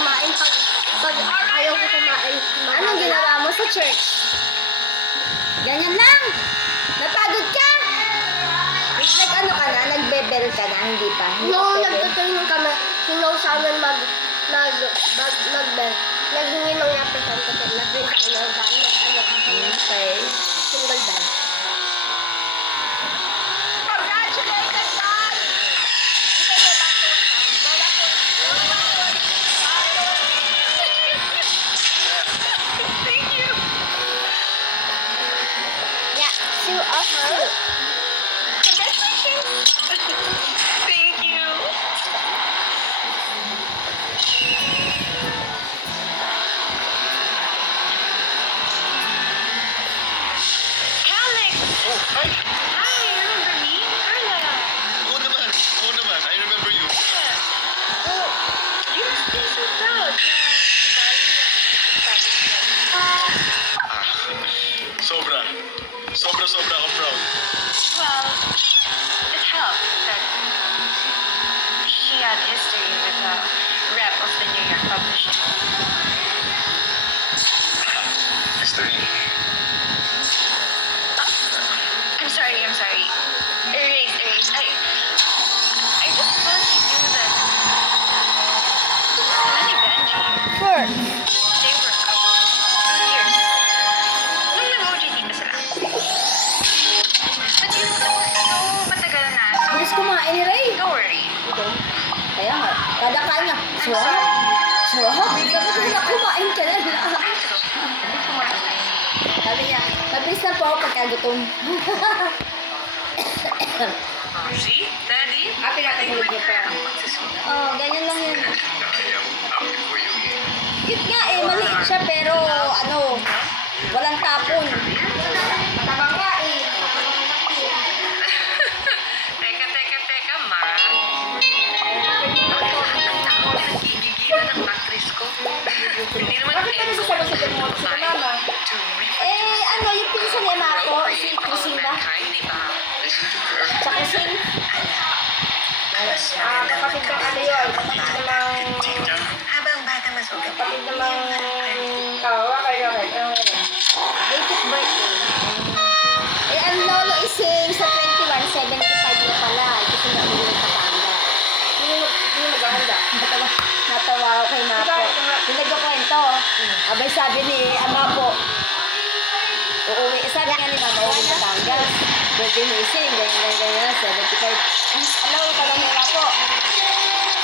kumain pag ayaw ko kumain. Anong ginawa mo sa church? Ganyan lang. Napagod ka. Nag-ano ka na? Nagbebel ka na? Hindi pa? No, nagtutuloy kami. Sino sa amin mag-bel. Naghingi ng representative. Nag-bel kami ng okay. Single bell. Congratulations, guys! Thank you. Yeah, two of two. Congratulations. Thank you. Alex! Oh, hi! Hi, remember me? Carla. Oo naman. I remember you. Yeah. Oh, you must be so proud. Ah, sobra ako proud. Well, it helped that she had history with the rep of the New York publishing. History. I'm sorry. Erase. I just thought you knew that. Sila ni Benji, Four. they were a couple years ago. Nung nag-OJT pa sila. But you know, so matagal na. So, Bilis kumain ni Ray. don't worry. Kaya nga, kada kain nga. Sarap. Dapat ko na kumain ka na lang. Sabi niya, mabilis na po ako pagkagutom. See, Daddy? Pinapatulog niya pa. Oh, ganyan lang yun. Cute nga eh, maliit siya pero walang tapon. Matabang nga eh. Teka, Ma. Ako na nagigigilan ng actress ko. Hindi naman Bakit ano sasagot-sagot mo sa mama? Yung pinsan ni Amako, si Kusing ba? Di ba? Sa Kusing? Kapatid ng ano yun? Kapatid namang... Habang bata mas okay. Kapatid namang... Okay. Native birthday. Ang lolo ising sa 21, 75 na pala. Gusto na ulit ng Kapanga. Hindi maghahanda. Natawa ako kay Mapo. Yung nagkakwento. Abay sabi ni Ama po, uuwi. Sabi nga ni Mama, uuwi sa Batangas. Birthday ni Ising, ganyan, 75. Alam ko lang nila po.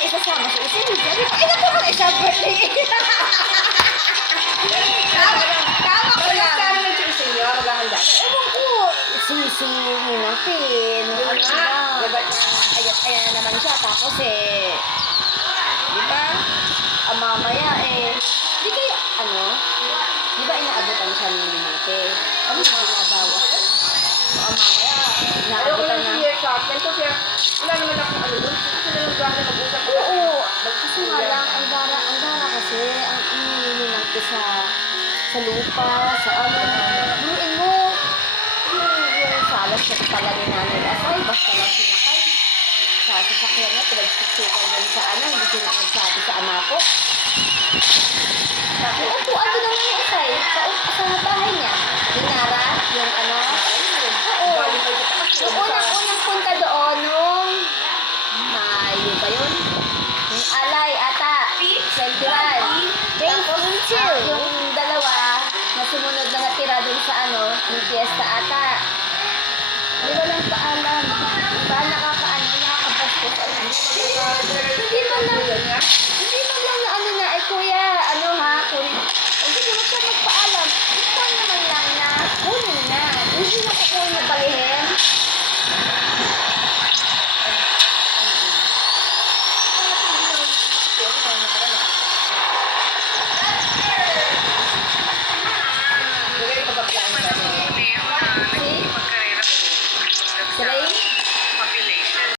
Kasama sa Ising. Sabi ko, naku naman isang birthday. Tama ko lang. Saan na si Ising yun? Maghahanda. Ewan ko. Ising natin. Ayat-aya na naman siya. Tapos di ba? Mamaya di kayo, di ba inaabutan siya ni Mate? Ano yung binabawas? Mamaya, inaabutan na. Wala naman akong doon. Sila yung gana mag-usap. Oo. Kasi nga lang, ang gara kasi, ang inininte sa lupa, sa Buruin mo. Yung salas na pala ni Nanay Asay, basta lang sinakay. Sa sasakyan niya, pinagsusukan doon sa hindi sila nagsabi sa Ama ko. Sabi, upuan ko naman yung Asay, sa bahay niya. Dinara, yung Oo. Yung unang punta doon, nung Mayo ba yun? Yung Alay, ata. 21. Yung dalawa, na sumunod na natira doon sa yung fiesta ata. Di ba lang paalam? Ba nakakapastos? Hindi man lang na kuya, kunin. Hindi mo siya magpaalam. Ito naman lang na kunin na. Hindi na